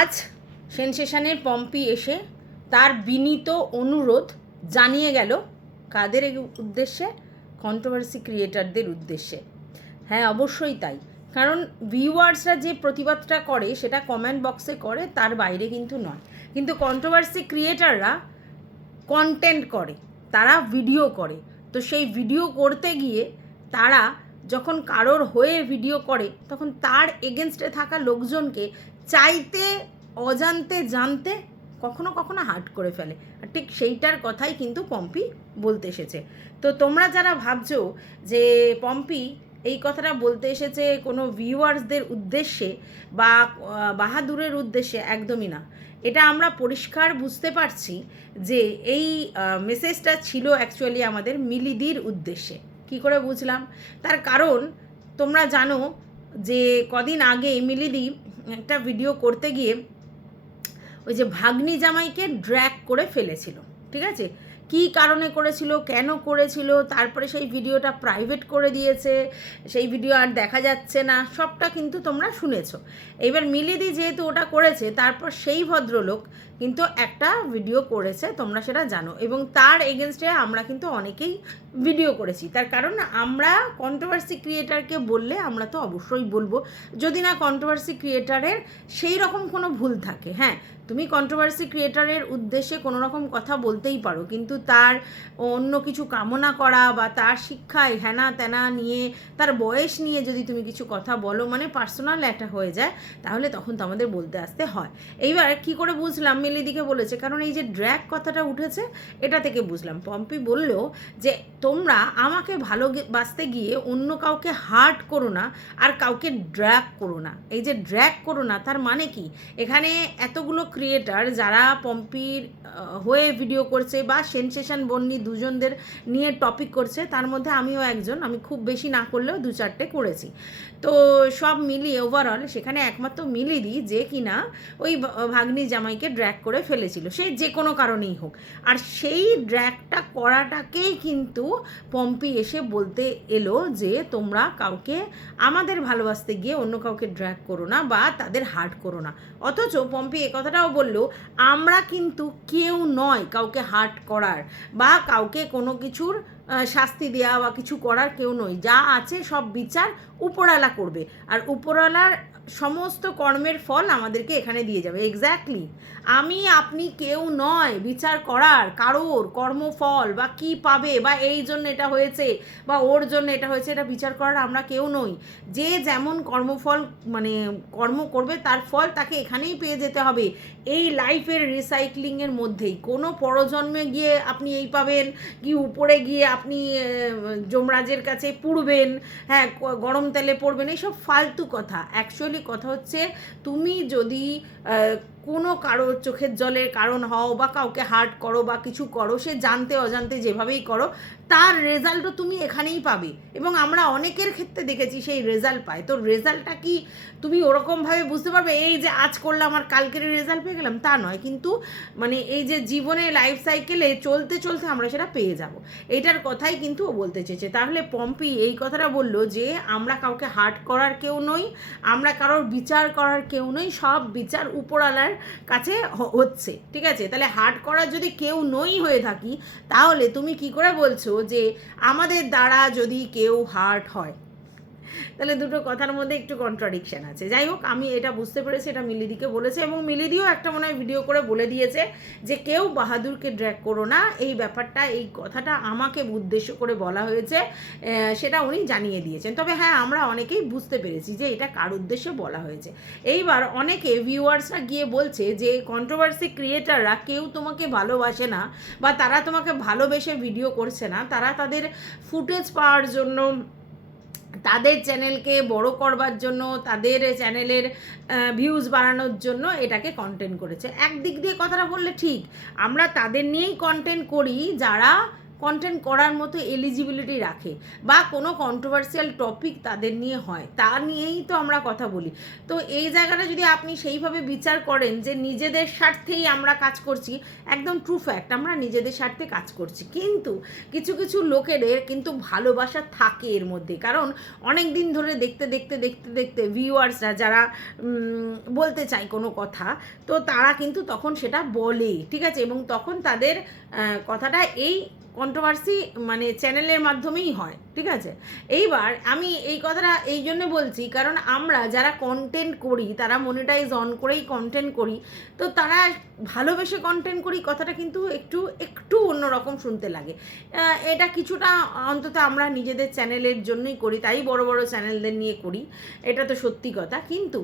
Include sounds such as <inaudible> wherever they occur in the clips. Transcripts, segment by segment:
আজ সেনসেশনের পম্পি এসে তার বিনীত অনুরোধ জানিয়ে গেল কাদের উদ্দেশ্যে? কন্ট্রোভার্সি ক্রিয়েটারদের উদ্দেশ্যে। হ্যাঁ অবশ্যই তাই। কারণ ভিউয়ার্সরা যে প্রতিবাদটা করে, সেটা কমেন্ট বক্সে করে, তার বাইরে কিন্তু নয়। কিন্তু কন্ট্রোভার্সি ক্রিয়েটাররা কন্টেন্ট করে, তারা ভিডিও করে। তো সেই ভিডিও করতে গিয়ে তারা যখন কারোর হয়ে ভিডিও করে, তখন তার এগেনস্টে থাকা লোকজনকে চাইতে, অজান্তে, জানতে কখনো কখনো হার্ট করে ফেলে। ঠিক সেইটার কথাই কিন্তু পম্পি বলতে এসেছে। তো তোমরা যারা ভাবছ যে পম্পি এই কথাটা বলতে এসেছে কোনো ভিউয়ার্সদের উদ্দেশ্যে বা বাহাদুরের উদ্দেশ্যে, একদমই না। এটা আমরা পরিষ্কার বুঝতে পারছি যে এই মেসেজটা ছিল অ্যাকচুয়ালি আমাদের মিলিদির উদ্দেশ্যে। কি করে বুঝলাম? তার কারণ তোমরা জানো যে কদিন আগে মিলিদি একটা ভিডিও করতে গিয়ে ওই যে ভাগ্নি জামাইকে ড্র্যাক করে ফেলেছিল, ঠিক আছে? কী কারণে করেছিল, কেন করেছিল, তারপরে সেই ভিডিওটা প্রাইভেট করে দিয়েছে, সেই ভিডিও আর দেখা যাচ্ছে না, সবটা কিন্তু তোমরা শুনেছ। এবার মিলিদি যেহেতু ওটা করেছে, তারপর সেই ভদ্রলোক কিন্তু একটা ভিডিও করেছে, তোমরা সেটা জানো। এবং তার এগেনস্টে আমরা কিন্তু অনেকেই ভিডিও করেছি। তার কারণ আমরা কন্ট্রোভার্সি ক্রিয়েটারকে বললে আমরা তো অবশ্যই বলব। যদি না কন্ট্রোভার্সি ক্রিয়েটারের সেই রকম কোনো ভুল থাকে হ্যাঁ তুমি কন্ট্রোভার্সি ক্রিয়েটারের উদ্দেশ্যে কোনো রকম কথা বলতেই পারো, কিন্তু তার অন্য কিছু কামনা করা বা তার শিক্ষায় হেনা ত্যানা নিয়ে, তার বয়স নিয়ে যদি তুমি কিছু কথা বলো মানে পার্সোনাল একটা হয়ে যায়, তাহলে তখন তো আমাদের বলতে আসতে হয়। এইবার কি করে বুঝলাম? মিলিদিকে বলেছে, কারণ এই যে ড্র্যাগ কথাটা উঠেছে, এটা থেকে বুঝলাম। পম্পি বলল যে, তোমরা আমাকে ভালো বাসতে গিয়ে অন্য কাউকে হার্ট করো না আর কাউকে ড্র্যাগ করো না। এই যে ড্র্যাগ করো না, তার মানে কি? এখানে এতগুলো ক্রিয়েটার যারা পম্পির হয়ে ভিডিও করছে বা সেনসেশন বন্নি দুজনদের নিয়ে টপিক করছে, তার মধ্যে আমিও একজন, আমি খুব বেশি না করলেও দু চারটে করেছি। তো সব মিলিয়ে ওভারঅল সেখানে একমাত্র মিলিদি যে কিনা ওই ভাগ্নি জামাইকে ড্র্যাগ করে ফেলেছিল, সে যে কোনো কারণেই হোক। আর সেই ড্র্যাগটা করাটাকেই কিন্তু পম্পি এসে বলতে এলো যে, তোমরা কাউকে, আমাদের ভালোবাসতে গিয়ে অন্য কাউকে ড্র্যাগ করো না বা তাদের হার্ট করো না। অথচ পম্পি এ কথাটাও বলল, আমরা কিন্তু কেউ নয় কাউকে হার্ট করার বা কাউকে কোনো কিছুর শাস্তি দেওয়া বা কিছু করার কেউ নয় যা আছে সব বিচার উপরওয়ালা করবে। আর উপরওয়ালার সমস্ত কর্মের ফল আমাদেরকে এখানে দিয়ে যাবে। এক্স্যাক্টলি আমি, আপনি কেউ নয়, বিচার করার, কারোর কর্মফল বা কি পাবে বা এই জন্য এটা হয়েছে বা ওর জন্য এটা হয়েছে, এটা বিচার করার আমরা কেউ নই। যে যেমন কর্মফল মানে কর্ম করবে, তার ফল তাকে এখানেই পেয়ে যেতে হবে। এই লাইফের রিসাইক্লিংয়ের মধ্যেই। কোনো পরজন্মে গিয়ে আপনি এই পাবেন কি উপরে গিয়ে আপনি যমরাজের কাছে পুড়বেন হ্যাঁ গরম তেলে পড়বেন, এইসব ফালতু কথা। অ্যাকচুয়ালি কথা হচ্ছে, তুমি যদি কোনো কারও চোখের জলের কারণ হও বা কাউকে হার্ট করো বা কিছু করো, সে জানতে অজান্তে যেভাবেই করো, তার রেজাল্টও তুমি এখানেই পাবে। এবং আমরা অনেকের ক্ষেত্রে দেখেছি সেই রেজাল্ট পায়। তো রেজাল্টটা কি তুমি ওরকমভাবে বুঝতে পারবে? এই যে আজ করলাম আর কালকের রেজাল্ট পেয়ে গেলাম, তা নয়। কিন্তু মানে এই যে জীবনে লাইফ সাইকেলে চলতে চলতে আমরা সেটা পেয়ে যাব। এটার কথাই কিন্তু ও বলতে চেয়েছে। তাহলে পম্পি এই কথাটা বলল যে, আমরা কাউকে হার্ট করার কেউ নই, আমরা কারোর বিচার করার কেউ নই, সব বিচার উপরালার কাছে হ- হচ্ছে, ঠিক আছে? তাহলে হার্ট করার যদি কেউ নই হয়ে থাকি, তাহলে তুমি কি করে বলছো যে আমাদের দ্বারা যদি কেউ হার্ট হয়? তাহলে দুটো কথার মধ্যে একটু কন্ট্রাডিকশন আছে। যাই হোক, আমি এটা বুঝতে পেরেছি, এটা মিলিদিকে বলেছে এবং মিলিদিও একটা মনে হয় ভিডিও করে বলে দিয়েছে যে কেউ বাহাদুরকে ড্র্যাক করো না, এই ব্যাপারটা, এই কথাটা আমাকে উদ্দেশ্য করে বলা হয়েছে সেটা উনি জানিয়ে দিয়েছেন। তবে হ্যাঁ আমরা অনেকেই বুঝতে পেরেছি যে এটা কার উদ্দেশ্যে বলা হয়েছে। এইবার অনেকে ভিউয়ার্সরা গিয়ে বলছে যে কন্ট্রোভার্সি ক্রিয়েটাররা কেউ তোমাকে ভালোবাসে না বা তারা তোমাকে ভালোবেসে ভিডিও করছে না, তারা তাদের ফুটেজ পাওয়ার জন্য তাদের চ্যানেলকে বড় করবার জন্য, তাদের চ্যানেলের ভিউজ বাড়ানোর জন্য এটাকে কন্টেন্ট করেছে। একদিক দিয়ে কথাটা বললে ঠিক, আমরা তাদের নিয়েই কন্টেন্ট করি, যারা কন্টেন্ট করার মতো এলিজিবিলিটি রাখে বা কোনো কন্ট্রোভার্সিয়াল টপিক তাদের নিয়ে হয়। তা নিয়েই তো আমরা কথা বলি। তো এই জায়গাটা যদি আপনি সেইভাবে বিচার করেন যে নিজেদের স্বার্থেই আমরা কাজ করছি, একদম ট্রু ফ্যাক্ট আমরা নিজেদের স্বার্থে কাজ করছি। কিন্তু কিছু কিছু লোকেদের কিন্তু ভালোবাসা থাকে এর মধ্যে। কারণ অনেক দিন ধরে দেখতে দেখতে দেখতে দেখতে ভিউয়ার্সরা যারা বলতে চায় কোনো কথা, তো তারা কিন্তু তখন সেটা বলে, ঠিক আছে? এবং তখন তাদের কথাটা এই কন্ট্রোভার্সি মানে চ্যানেলের মাধ্যমেই হয়, ঠিক আছে? এইবার আমি এই কথাটা এই জন্য বলছি, কারণ আমরা যারা কন্টেন্ট করি, তারা মনিটাইজ অন করেই কন্টেন্ট করি, তো তারা ভালোবেসে কন্টেন্ট করি কথাটা কিন্তু একটু একটু অন্যরকম শুনতে লাগে। এটা কিছুটা অন্তত আমরা নিজেদের চ্যানেলের জন্যই করি, তাই বড় বড় চ্যানেলদের নিয়ে করি, এটা তো সত্যি কথা। কিন্তু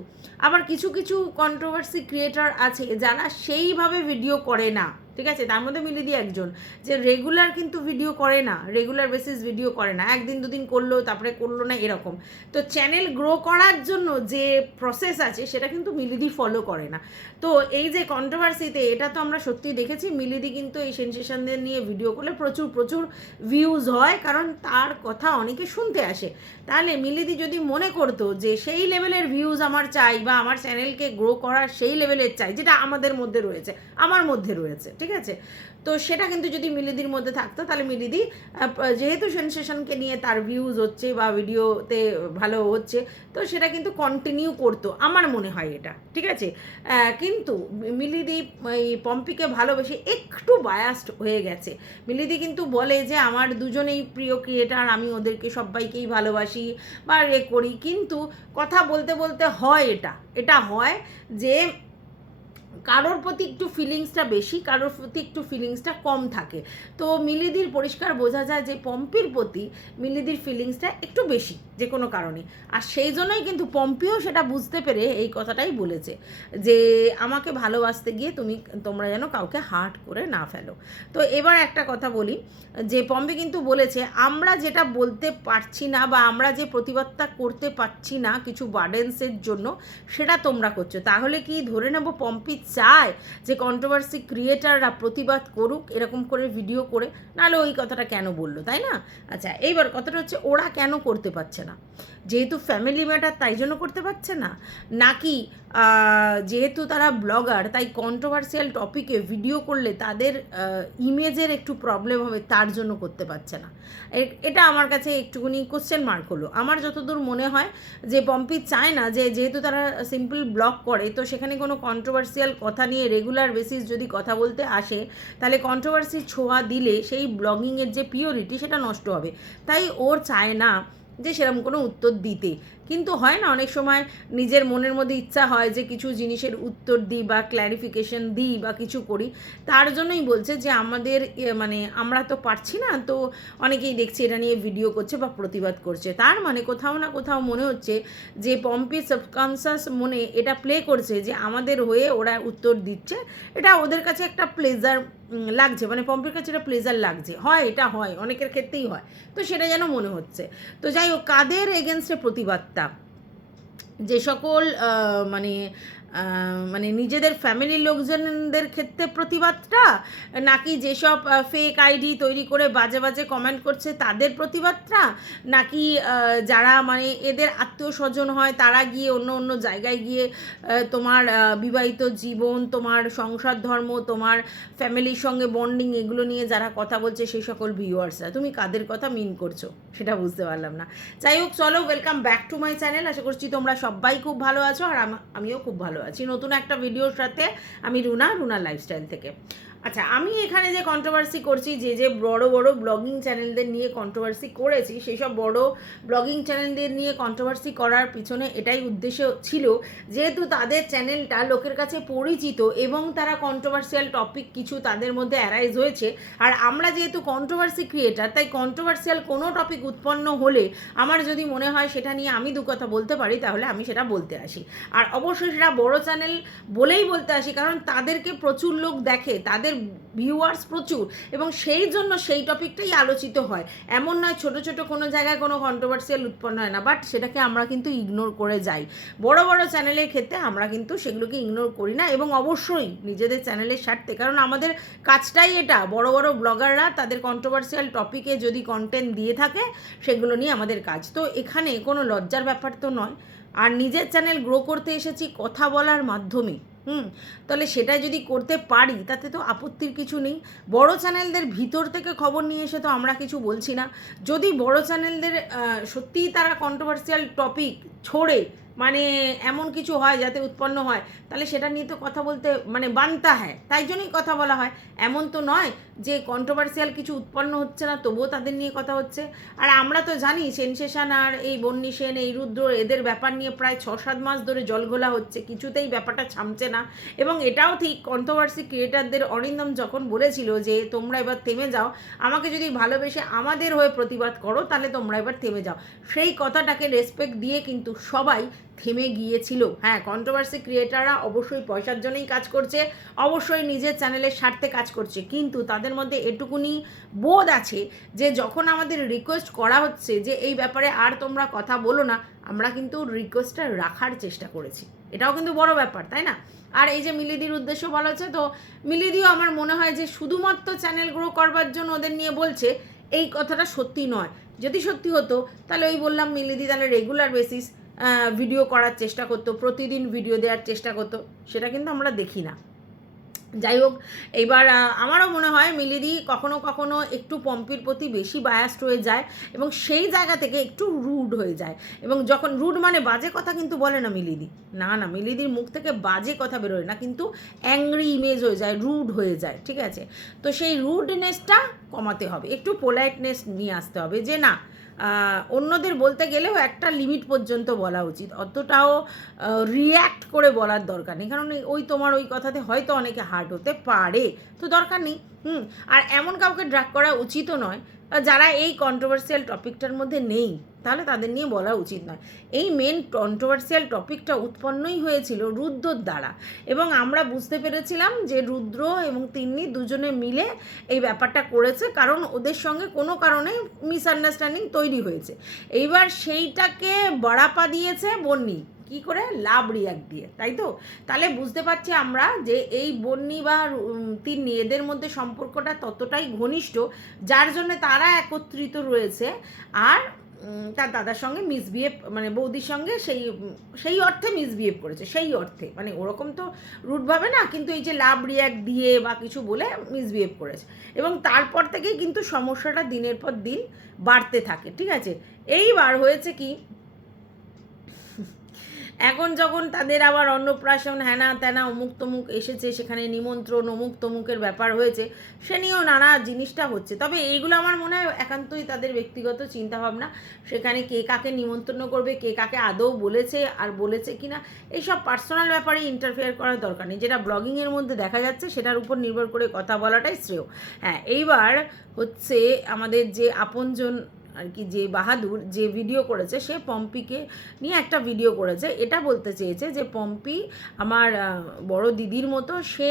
আবার কিছু কিছু কন্ট্রোভার্সি ক্রিয়েটার আছে, যারা সেইভাবে ভিডিও করে না। ঠিক আছে? তার মধ্যে মিলিদি একজন। যে রেগুলার কিন্তু ভিডিও করে না রেগুলার বেসিস ভিডিও করে না। একদিন দুদিন করল তারপরে করল না, এরকম। তো চ্যানেল গ্রো করার জন্য যে প্রসেস আছে, সেটা কিন্তু মিলিদি ফলো করে না। তো এই যে কন্ট্রোভার্সিতে এটা তো আমরা সত্যি দেখেছি, মিলিদি কিন্তু এই সেন্সেশনদের নিয়ে ভিডিও করলে প্রচুর প্রচুর ভিউজ হয়। কারণ তার কথা অনেকে শুনতে আসে। তাহলে মিলিদি যদি মনে করতো যে সেই লেভেলের ভিউজ আমার চাই, বা আমার চ্যানেলকে গ্রো করার সেই লেভেলের চাই, যেটা আমাদের মধ্যে রয়েছে, আমার মধ্যে রয়েছে, ঠিক আছে? তো সেটা কিন্তু যদি মিলিদির মধ্যে থাকতো, তাহলে মিলিদি যেহেতু সেনসেশনকে নিয়ে তার ভিউজ হচ্ছে বা ভিডিওতে ভালো হচ্ছে, তো সেটা কিন্তু কন্টিনিউ করতো। আমার মনে হয় এটা, ঠিক আছে? কিন্তু মিলিদি এই পম্পিকে ভালোবেসে একটু বায়াস্ট হয়ে গেছে। মিলিদি কিন্তু বলে যে, আমার দুজনেই প্রিয় ক্রিয়েটার আমি ওদেরকে সবাইকেই ভালোবাসি বা রে করি। কিন্তু কথা বলতে বলতে হয় এটা এটা হয় যে কারোর প্রতি একটু ফিলিংসটা বেশি, কারোর প্রতি একটু ফিলিংসটা কম থাকে। তো মিলিদির পরিষ্কার বোঝা যায় যে পম্পির প্রতি মিলিদির ফিলিংসটা একটু বেশি। যে কোনো কারণে। আর সেই জন্যই কিন্তু পম্পিও সেটা বুঝতে পেরে এই কথাটাই বলেছে যে, আমাকে ভালোবাসতে গিয়ে তুমি, তোমরা যেন কাউকে হার্ট করে না ফেলো। তো এবার একটা কথা বলি, যে পম্পি কিন্তু বলেছে, আমরা যেটা বলতে পারছি না বা আমরা যে প্রতিবাদটা করতে পারছি না কিছু বার্ডেন্সের জন্য, সেটা তোমরা করছ। তাহলে কি ধরে নেব পম্পি চায় যে কন্ট্রোভার্সি ক্রিয়েটাররা প্রতিবাদ করুক, এরকম করে ভিডিও করে? নাহলে ওই কথাটা কেন বলল, তাই না? আচ্ছা এইবার কথাটা হচ্ছে, ওরা কেন করতে পারছে যেহেতু ফ্যামিলি ম্যাটার তাই জন্য করতে পারছে না। নাকি যেহেতু তারা ব্লগার তাই কন্ট্রোভার্সিয়াল টপিকে ভিডিও করলে তাদের ইমেজের একটু প্রবলেম হবে, তার জন্য করতে পারছে না। এটা আমার কাছে একটুখানি কোশ্চেন মার্ক হলো। আমার যতদূর মনে হয় যে পম্পি চায় না যে যেহেতু তারা সিম্পল ব্লগ করে, তো সেখানে কোনো কন্ট্রোভার্সিয়াল কথা নিয়ে রেগুলার বেসিস যদি কথা বলতে আসে, তাহলে কন্ট্রোভার্সি ছোঁয়া দিলে সেই ব্লগিংয়ের যে পিওরিটি সেটা নষ্ট হবে। তাই ওর চায় না যে সেরকম কোনো উত্তর দিতে। কিন্তু হয় না, অনেক সময় নিজের মনের মধ্যে ইচ্ছা হয় যে কিছু জিনিসের উত্তর দিই বা ক্ল্যারিফিকেশন দিই বা কিছু করি। তার জন্যই বলছে যে আমাদের মানে আমরা তো পারছি না, তো অনেকেই দেখছি এটা নিয়ে ভিডিও করছে বা প্রতিবাদ করছে। তার মানে কোথাও না কোথাও মনে হচ্ছে যে পম্পি সাবকনসাস মনে এটা প্লে করছে যে আমাদের হয়ে ওরা উত্তর দিচ্ছে। এটা ওদের কাছে একটা প্লেজার লাগছে। মানে পম্পের কাছে এটা প্লেজার লাগছে। হয়, এটা হয়, অনেকের ক্ষেত্রেই হয়। তো সেটা যেন মনে হচ্ছে। তো যাই হোক, কাদের এগেনস্টে প্রতিবাদটা? যে সকল মানে মানে নিজেদের ফ্যামিলির লোকজনদের ক্ষেত্রে প্রতিবাদটা, নাকি যেসব ফেক আইডি তৈরি করে বাজে বাজে কমেন্ট করছে তাদের প্রতিবাদটা, নাকি যারা মানে এদের আত্মীয় স্বজন হয় তারা গিয়ে অন্য অন্য জায়গায় গিয়ে তোমার বিবাহিত জীবন, তোমার সংসার ধর্ম, তোমার ফ্যামিলির সঙ্গে বন্ডিং এগুলো নিয়ে যারা কথা বলছে সেই সকল ভিউয়ার্সরা তুমি কাদের কথা মিন করছ? সেটা বুঝতে পারলাম না। যাই হোক, চলো welcome back to my channel আশা করছি তোমরা সবাই খুব ভালো আছো, আর আমিও খুব ভালো আছি। নতুন একটা ভিডিওর সাথে আমি রুনা রুনা লাইফস্টাইল থেকে। আচ্ছা আমি এখানে যে কন্ট্রোভার্সি করছি, যে যে বড় বড় ব্লগিং চ্যানেলদের নিয়ে কন্ট্রোভার্সি করেছি সেই সব বড় ব্লগিং চ্যানেলদের নিয়ে কন্ট্রোভার্সি করার পিছনে এটাই উদ্দেশ্য ছিল, যেহেতু তাদের চ্যানেলটা লোকের কাছে পরিচিত এবং তারা কন্ট্রোভার্সিয়াল টপিক কিছু তাদের মধ্যে অ্যারাইজ হয়েছে, আর আমরা যেহেতু কন্ট্রোভার্সি ক্রিয়েটার তাই কন্ট্রোভার্সিয়াল কোনো টপিক উৎপন্ন হলে আমার যদি মনে হয় সেটা নিয়ে আমি দু কথা বলতে পারি, তাহলে আমি সেটা বলতে আসি। আর অবশ্যই সেটা বড় চ্যানেল বলেই বলতে আসি, কারণ তাদেরকে প্রচুর লোক দেখে, তাদের ভিউয়ার্স প্রচুর এবং সেই জন্য সেই টপিকটাই আলোচিত হয়। এমন নয়, ছোট ছোট কোনো জায়গায় কোনো কন্ট্রোভার্সিয়াল উৎপন্ন হয় না বাট সেটাকে আমরা কিন্তু ইগনোর করে যাই। বড় বড় চ্যানেলের ক্ষেত্রে আমরা কিন্তু সেগুলোকে ইগনোর করি না এবং অবশ্যই নিজেদের চ্যানেলের স্বার্থে, কারণ আমাদের কাজটাই এটা। বড় বড় ব্লগাররা তাদের কন্ট্রোভার্সিয়াল টপিকে যদি কন্টেন্ট দিয়ে থাকে, সেগুলো নিয়ে আমাদের কাজ। তো এখানে কোনো লজ্জার ব্যাপার তো নয়। আর নিজের চ্যানেল গ্রো করতে এসেছি কথা বলার মাধ্যমে। হুম, তাহলে সেটা যদি করতে পারি, তাতে তো আপত্তির কিছু নেই। বড় চ্যানেলদের ভিতর থেকে খবর নিয়ে এসে তো আমরা কিছু বলছি না। যদি বড় চ্যানেলদের সত্যিই তারা কন্ট্রোভার্সিয়াল টপিক ছড়ে মানে এমন কিছু হয় যাতে উৎপন্ন হয়, তাহলে সেটা নিয়ে তো কথা বলতে মানে বানতা হয় তাই জন্যই কথা বলা হয়। এমন তো নয় যে কন্ট্রোভার্সিয়াল কিছু উৎপন্ন হচ্ছে না, তবুও তাদের নিয়ে কথা হচ্ছে। আর আমরা তো জানি সেনসেশন আর এই বন্যী সেন, এই রুদ্র, এদের ব্যাপার নিয়ে প্রায় ছ সাত মাস ধরে জলঘোলা হচ্ছে, কিছুতেই ব্যাপারটা ছামছে না। এবং এটাও ঠিক কন্ট্রোভার্সি ক্রিয়েটারদের অরিন্দম যখন বলেছিল যে, তোমরা এবার থেমে যাও, আমাকে যদি ভালোবেসে আমাদের হয়ে প্রতিবাদ করো, তাহলে তোমরা এবার থেমে যাও। সেই কথাটাকে রেসপেক্ট দিয়ে কিন্তু সবাই থেমে গিয়েছিল। হ্যাঁ কন্ট্রোভার্সি ক্রিয়েটাররা অবশ্যই পয়সার জন্যই কাজ করছে, অবশ্যই নিজের চ্যানেলের স্বার্থে কাজ করছে। কিন্তু তাদের মধ্যে এটুকুনি বোধ আছে যে, যখন আমাদের রিকোয়েস্ট করা হচ্ছে যে, এই ব্যাপারে আর তোমরা কথা বলো না, আমরা কিন্তু রিকোয়েস্টটা রাখার চেষ্টা করেছি। এটাও কিন্তু বড় ব্যাপার, তাই না? আর এই যে মিলিদির উদ্দেশ্য বলা হচ্ছে, তো মিলিদিও আমার মনে হয় যে, শুধুমাত্র চ্যানেল গ্রো করবার জন্য ওদের নিয়ে বলছে, এই কথাটা সত্যি নয়। যদি সত্যি হতো, তাহলে ওই বললাম মিলিদি তাহলে রেগুলার বেসিস ভিডিও করার চেষ্টা করতো, প্রতিদিন ভিডিও দেওয়ার চেষ্টা করতো, সেটা কিন্তু আমরা দেখি না। যাই হোক এইবার আমারও মনে হয় মিলিদি কখনো কখনো একটু পম্পির প্রতি বেশি বায়াস্ট হয়ে যায় এবং সেই জায়গা থেকে একটু রুড হয়ে যায়। এবং যখন রুড মানে বাজে কথা কিন্তু বলে না মিলিদি। না না, মিলিদির মুখ থেকে বাজে কথা বেরোয় না, কিন্তু অ্যাংরি ইমেজ হয়ে যায় রুড হয়ে যায়, ঠিক আছে? তো সেই রুডনেসটা কমাতে হবে, একটু পোলাইটনেস নিয়ে আসতে হবে যে না অন্যদের বলতে গেলেও একটা লিমিট পর্যন্ত বলা উচিত। অতটাও রিয়্যাক্ট করে বলার দরকার নেই। কারণ ওই তোমার ওই কথাতে হয়তো অনেকে হার্ট হতে পারে। তো দরকার নেই। হুম, আর এমন কাউকে ড্রাগ করা উচিতও নয় যারা এই কন্ট্রোভার্সিয়াল টপিকটার মধ্যে নেই, তাহলে তাদের নিয়ে বলা উচিত নয়। এই মেন কন্ট্রোভার্সিয়াল টপিকটা উৎপন্নই হয়েছিল রুদ্রর দ্বারা। এবং আমরা বুঝতে পেরেছিলাম যে রুদ্র এবং তিন্নি দুজনে মিলে এই ব্যাপারটা করেছে, কারণ ওদের সঙ্গে কোনো কারণে মিসআন্ডারস্ট্যান্ডিং তৈরি হয়েছে। এইবার সেইটাকে বাড়াপা দিয়েছে বন্নি। কি করে? লাভ রিয়াক্ট দিয়ে, তাই তো? তাহলে বুঝতে পারছি আমরা যে এই বন্নি বা তিন্নি এদের মধ্যে সম্পর্কটা ততটাই ঘনিষ্ঠ, যার জন্য তারা একত্রিত রয়েছে। আর তার দাদার সঙ্গে মিসবিহেভ মানে বৌদির সঙ্গে সেই সেই অর্থে মিসবিহেভ করেছে, সেই অর্থে। মানে ওরকম তো রুটভাবে না, কিন্তু এই যে লাভ রিয়াক্ট দিয়ে বা কিছু বলে মিসবিহেভ করেছে। এবং তারপর থেকেই কিন্তু সমস্যাটা দিনের পর দিন বাড়তে থাকে, ঠিক আছে? এইবার হয়েছে কি এখন যখন তাদের আবার অন্নপ্রাশন হ্যানা ত্যানা অমুক তমুক এসেছে, সেখানে নিমন্ত্রণ, অমুক তমুকের ব্যাপার হয়েছে, সে নিয়েও নানা জিনিসটা হচ্ছে। তবে এইগুলো আমার মনে হয় একান্তই তাদের ব্যক্তিগত চিন্তাভাবনা। সেখানে কে কাকে নিমন্ত্রণ করবে, কে কাকে আদৌ বলেছে, আর বলেছে কি না এইসব পার্সোনাল ব্যাপারে ইন্টারফেয়ার করার দরকার নেই। যেটা ব্লগিংয়ের মধ্যে দেখা যাচ্ছে, সেটার উপর নির্ভর করে কথা বলাটাই শ্রেয়। হ্যাঁ এইবার হচ্ছে আমাদের যে আপনজন আর কি, যে বাহাদুর যে ভিডিও করেছে, সে পম্পিকে নিয়ে একটা ভিডিও করেছে। এটা বলতে চেয়েছে যে, পম্পি আমার বড় দিদির মতো, সে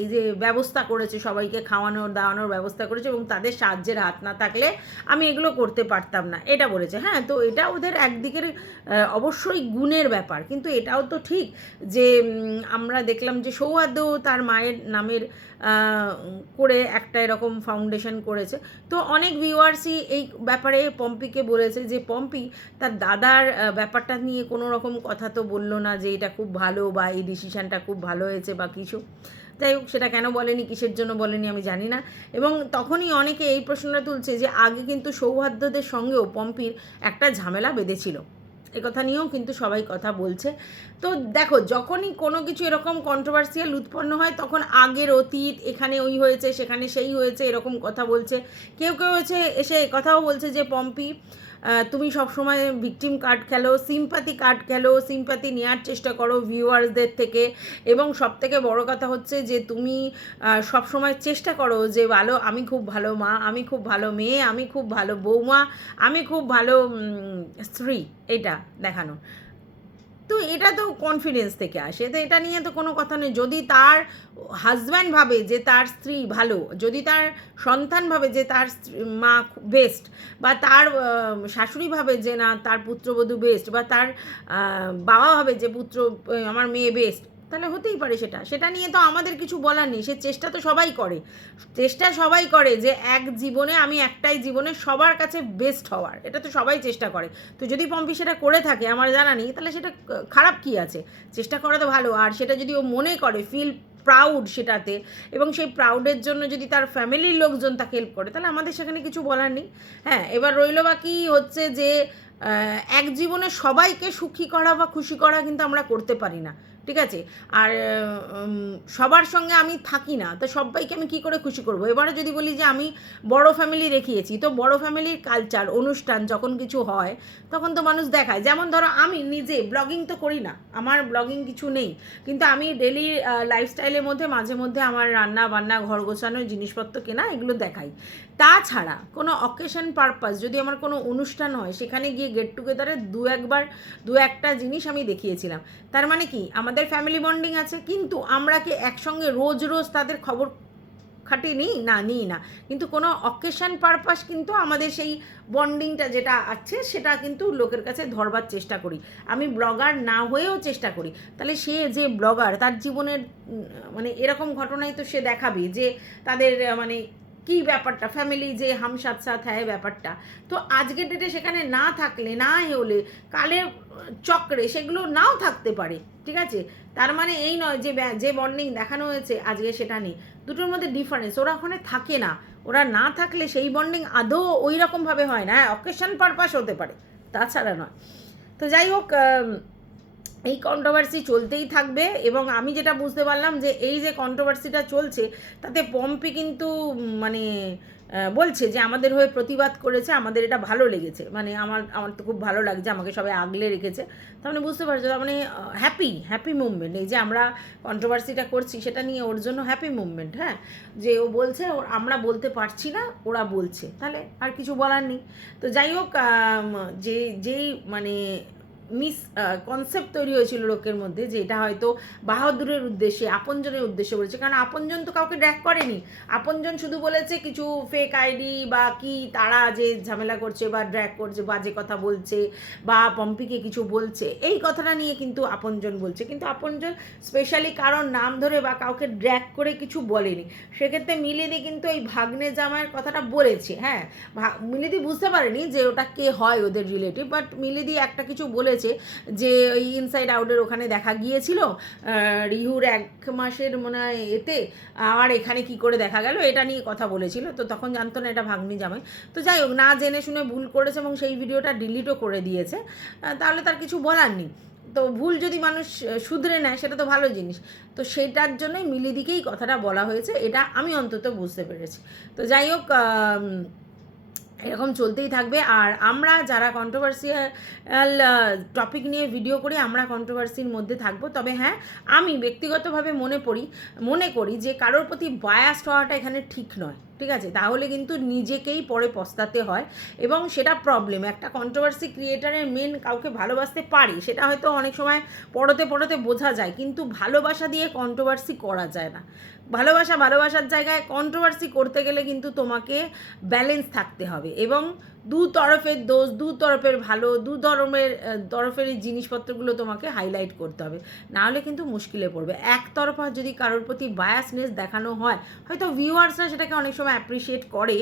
এই যে ব্যবস্থা করেছে, সবাইকে খাওয়ানোর, দাওয়ানোর ব্যবস্থা করেছে এবং তাদের সাহায্যের হাত না থাকলে আমি এগুলো করতে পারতাম না। এটা বলেছে। হ্যাঁ তো এটা ওদের একদিকের অবশ্যই গুণের ব্যাপার। কিন্তু এটাও তো ঠিক যে আমরা দেখলাম যে সৌহার্দ্য তার মায়ের নামের করে একটা এরকম ফাউন্ডেশন করেছে। তো অনেক ভিউয়ার্সই এই ব্যাপারে পম্পিকে বলেছে যে, পম্পি, তার দাদার ব্যাপারটা নিয়ে কোনো রকম কথা তো বলল না যে, এটা খুব ভালো বা এই ডিসিশানটা খুব ভালো হয়েছে বা কিছু। যাই হোক, সেটা কেন বলেনি, কিসের জন্য বলেনি আমি জানি না। এবং তখনই অনেকে এই প্রশ্নটা তুলছে যে, আগে কিন্তু সৌহার্দ্যদের সঙ্গেও পম্পির একটা ঝামেলা বেঁধেছিল। কথা নিয়েও কিন্তু সবাই কথা বলছে। তো দেখো, যখনই কোনো কিছু এরকম কন্ট্রোভার্সিয়াল উৎপন্ন হয়, তখন আগের অতীত, এখানে ওই হয়েছে, সেখানে সেই হয়েছে, এরকম কথা বলছে। কেউ কেউ হচ্ছে এসে কথাও বলছে যে, পম্পি তুমি সবসময় ভিকটিম কার্ড খেলো সিম্পাতি কার্ড খেলো সিম্পাতি নেওয়ার চেষ্টা করো ভিউয়ার্সদের থেকে। এবং সব থেকে বড় কথা হচ্ছে যে, তুমি সবসময় চেষ্টা করো যে, ভালো, আমি খুব ভালো মা, আমি খুব ভালো মেয়ে, আমি খুব ভালো বৌমা, আমি খুব ভালো স্ত্রী, এটা দেখানো। তো এটা তো কনফিডেন্স থেকে আসে। তো এটা নিয়ে তো কোনো কথা নেই। যদি তার হাজব্যান্ড ভাবে যে তার স্ত্রী ভালো, যদি তার সন্তান ভাবে যে তার মা বেস্ট বা তার শাশুড়ি ভাবে যে না তার পুত্রবধূ বেস্ট বা তার বাবা ভাবে যে পুত্র, আমার মেয়ে বেস্ট তাহলে হতেই পারে সেটা। সেটা নিয়ে তো আমাদের কিছু বলার নেই। সে চেষ্টা তো সবাই করে। চেষ্টা সবাই করে যে এক জীবনে আমি একটাই জীবনে সবার কাছে বেস্ট হওয়ার। এটা তো সবাই চেষ্টা করে। তো যদি পম্পি সেটা করে থাকে, আমার জানা নেই, তাহলে সেটা খারাপ কি আছে? চেষ্টা করা তো ভালো। আর সেটা যদি ও মনে করে ফিল প্রাউড সেটাতে, এবং সেই প্রাউডের জন্য যদি তার ফ্যামিলির লোকজন তাকে হেল্প করে, তাহলে আমাদের সেখানে কিছু বলার নেই। হ্যাঁ এবার রইল বাকি হচ্ছে যে এক জীবনে সবাইকে সুখী করা বা খুশি করা কিন্তু আমরা করতে পারি না। ঠিক আছে? আর সবার সঙ্গে আমি থাকি না, তো সবাইকে আমি কি করে খুশি করব? এবারে যদি বলি যে আমি বড় ফ্যামিলি দেখিয়েছি তো বড় ফ্যামিলির কালচার অনুষ্ঠান যখন কিছু হয়, তখন তো মানুষ দেখায়। যেমন ধরো আমি নিজে ব্লগিং তো করি না, আমার ব্লগিং কিছু নেই, কিন্তু আমি ডেলি লাইফস্টাইলের মধ্যে, মাঝে মধ্যে আমার রান্না বান্না, ঘর গোছানোর জিনিসপত্র কেনা, এগুলো দেখাই। তাছাড়া কোনো অকেশন পারপাস যদি আমার কোনো অনুষ্ঠান হয়, সেখানে গিয়ে গেট টুগেদারে দু একবার, দু একটা জিনিস আমি দেখিয়েছিলাম। তার মানে কি? আমাদের ফ্যামিলি বন্ডিং আছে, কিন্তু আমরা কি একসঙ্গে রোজ রোজ তাদের খবর খাটি নিই? না নিই না। কিন্তু কোনো অকেশন পারপাস কিন্তু আমাদের সেই বন্ডিংটা যেটা আছে, সেটা কিন্তু লোকের কাছে ধরবার চেষ্টা করি। আমি ব্লগার না হয়েও চেষ্টা করি। তাহলে সে যে ব্লগার তার জীবনের মানে এরকম ঘটনাই তো সে দেখাবে যে তাদের মানে কি ব্যাপারটা? ফ্যামিলি যে হাম সাথ সাথ হ্যায় ব্যাপারটা। তো আজকের ডেটে সেখানে না থাকলে, না হলে, কালের চক্রে সেগুলো নাও থাকতে পারে, ঠিক আছে? তার মানে এই নয় যে যে বন্ডিং দেখানো হয়েছে, আজকে সেটা নেই। দুটোর মধ্যে ডিফারেন্স ওরা ওখানে থাকে না। ওরা না থাকলে সেই বন্ডিং আদৌ ওই রকমভাবে হয় না হ্যাঁ অকেশন পারপাস হতে পারে, তাছাড়া নয়। তো যাই হোক এই কন্ট্রোভার্সি চলতেই থাকবে এবং আমি যেটা বুঝতে পারলাম যে এই যে কন্ট্রোভার্সিটা চলছে, তাতে পম্পি কিন্তু মানে বলছে যে আমাদের হয়ে প্রতিবাদ করেছে, আমাদের এটা ভালো লেগেছে। মানে আমার আমার তো খুব ভালো লাগছে, আমাকে সবাই আগলে রেখেছে। তার মানে বুঝতে পারছ, তার মানে হ্যাপি হ্যাপি মুভমেন্ট এই যে আমরা কন্ট্রোভার্সিটা করছি, সেটা নিয়ে ওর জন্য হ্যাপি মুভমেন্ট হ্যাঁ? যে ও বলছে, ওর, আমরা বলতে পারছি না, ওরা বলছে। তাহলে আর কিছু বলার নেই। তো যাই হোক যে, যেই মানে মিস কনসেপ্ট তৈরি হয়েছিল লোকের মধ্যে যে এটা হয়তো বাহাদুরের উদ্দেশ্যে, আপনজনের উদ্দেশ্যে বলেছে। কারণ আপনজন তো কাউকে ড্র্যাক করেনি। আপনজন শুধু বলেছে কিছু ফেক আইডি বা কি তারা যে ঝামেলা করছে বা ড্র্যাক করছে বাজে কথা বলছে বা পম্পিকে কিছু বলছে, এই কথাটা নিয়ে কিন্তু আপনজন বলছে। কিন্তু আপনজন স্পেশালি কারোর নাম ধরে বা কাউকে ড্র্যাক করে কিছু বলেনি। সেক্ষেত্রে মিলিদি কিন্তু এই ভাগ্নে জামাইয়ের কথাটা বলেছে হ্যাঁ। মিলিদি বুঝতে পারেনি যে ওটা কে হয় ওদের রিলেটিভ বাট মিলিদি একটা কিছু বলেছে যে ওই ইনসাইড আউটের ওখানে দেখা গিয়েছিল। রিহুর এক মাসের মনে হয় এতে। আর এখানে কি করে দেখা গেল এটা নিয়ে কথা বলেছিল। তো তখন জানতো না এটা ভাগ্নি জামাই। তো যাই হোক, না জেনে শুনে ভুল করেছে এবং সেই ভিডিওটা ডিলিটও করে দিয়েছে। তাহলে তার কিছু বলার নেই। তো ভুল যদি মানুষ শুধরে নেয়, সেটা তো ভালো জিনিস। তো সেটার জন্যই মিলিদিকেই কথাটা বলা হয়েছে। এটা আমি অন্তত বুঝতে পেরেছি। তো যাই হোক এরকম চলতেই থাকবে। আর আমরা যারা কন্ট্রোভার্সিয়াল টপিক নিয়ে ভিডিও করি, আমরা কন্ট্রোভার্সির মধ্যে থাকব। তবে হ্যাঁ আমি ব্যক্তিগতভাবে মনে করি মনে করি যে কারোর প্রতি বায়াস হওয়াটা এখানে ঠিক নয়। ঠিক আছে? তাহলে কিন্তু নিজেকেই পরে পস্তাতে হয় এবং সেটা প্রবলেম একটা কন্ট্রোভার্সি ক্রিয়েটারের মেন কাউকে ভালোবাসতে পারি, সেটা হয়তো অনেক সময় পড়তে পড়তে বোঝা যায়, কিন্তু ভালোবাসা দিয়ে কন্ট্রোভার্সি করা যায় না। ভালোবাসা ভালোবাসার জায়গায় কন্ট্রোভার্সি করতে গেলে কিন্তু তোমাকে ব্যালেন্স থাকতে হবে এবং দু তরফের দোষ, দু তরফের ভালো, দু ধরনের তরফের এই জিনিসপত্রগুলো তোমাকে হাইলাইট করতে হবে। নাহলে কিন্তু মুশকিলে পড়বে। একতরফা যদি কারোর প্রতি বায়াসনেস দেখানো হয়, হয়তো ভিউয়ার্সরা সেটাকে অনেক সময় অ্যাপ্রিসিয়েট করে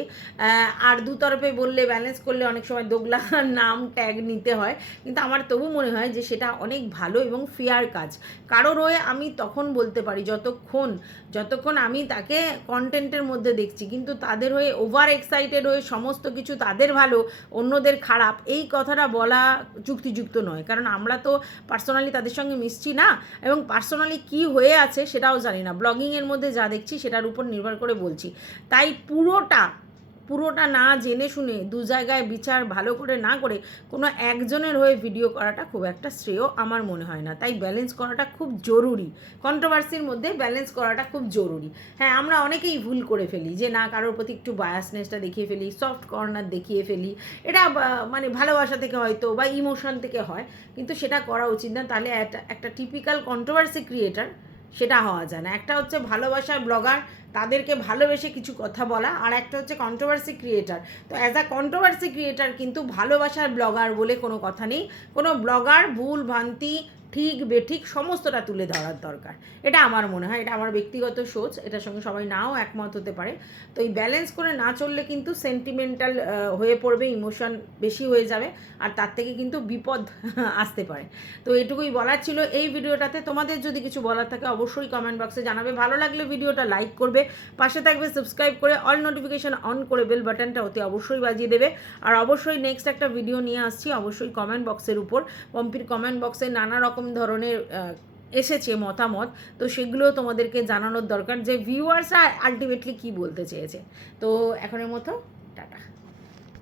আর দু তরফে বললে ব্যালেন্স করলে অনেক সময় দোগলা <laughs> নাম ট্যাগ নিতে হয়। কিন্তু আমার তবু মনে হয় যে সেটা অনেক ভালো এবং ফেয়ার কাজ। কারোর হয়ে আমি তখন বলতে পারি, যতক্ষণ যতক্ষণ আমি তাকে কন্টেন্টের মধ্যে দেখছি, কিন্তু তাদের হয়ে ওভার এক্সাইটেড হয়ে সমস্ত কিছু তাদের ভালো অন্যদের খারাপ, এই কথাটা বলা যুক্তিযুক্ত নয়। কারণ আমরা তো পার্সোনালি তাদের সঙ্গে মিশছি না এবং পার্সোনালি কি হয়ে আছে সেটাও জানি না। ব্লগিংয়ের মধ্যে যা দেখছি সেটার উপর নির্ভর করে বলছি। তাই পুরোটা পুরোটা না জেনে শুনে দু জায়গায় বিচার ভালো করে না করে কোনো একজনের হয়ে ভিডিও করাটা খুব একটা শ্রেয় আমার মনে হয় না। তাই ব্যালেন্স করাটা খুব জরুরি। কন্ট্রোভার্সির মধ্যে ব্যালেন্স করাটা খুব জরুরি। হ্যাঁ আমরা অনেকেই ভুল করে ফেলি যে না, কারোর প্রতি একটু বায়াসনেসটা দেখিয়ে ফেলি সফট কর্নার দেখিয়ে ফেলি। এটা মানে ভালোবাসা থেকে হয়তো বা ইমোশন থেকে হয়, কিন্তু সেটা করা উচিত না। তাহলে একটা একটা টিপিক্যাল কন্ট্রোভার্সি ক্রিয়েটার সেটা হওয়া যায় না। একটা হচ্ছে ভালোবাসার ব্লগার তাদেরকে ভালোবেসে কিছু কথা বলা, আর একটা হচ্ছে কন্ট্রোভার্সি ক্রিয়েটার তো অ্যাজ আ কন্ট্রোভার্সি ক্রিয়েটার কিন্তু ভালোবাসার ব্লগার বলে কোনো কথা নেই। কোনো ব্লগার ভুল, ভ্রান্তি ঠিক বেঠিক সমস্তটা তুলে ধরার দরকার। এটা আমার মনে হয়, এটা আমার ব্যক্তিগত সোচ, এটার সঙ্গে সবাই নাও একমত হতে পারে। তো এই ব্যালেন্স করে না চললে কিন্তু সেন্টিমেন্টাল হয়ে পড়বে ইমোশন বেশি হয়ে যাবে, আর তার থেকে কিন্তু বিপদ <laughs> আসতে পারে। তো এটুকুই বলার ছিল এই ভিডিওটাতে। তোমাদের যদি কিছু বলার থাকে অবশ্যই কমেন্ট বক্সে জানাবে। ভালো লাগলে ভিডিওটা লাইক করবে, পাশে থাকবে সাবস্ক্রাইব করে অল নোটিফিকেশন অন করে বেল বাটনটা অতি অবশ্যই বাজিয়ে দেবে। আর অবশ্যই নেক্সট একটা ভিডিও নিয়ে আসছি, অবশ্যই কমেন্ট বক্সের উপর। পম্পির কমেন্ট বক্সে নানা রকম ধরনের এসেছে মতামত, তো সেগুলো তোমাদেরকে জানানোর দরকার যে ভিউয়ার্সরা আলটিমেটলি কী বলতে চেয়েছে। তো এখনের মতো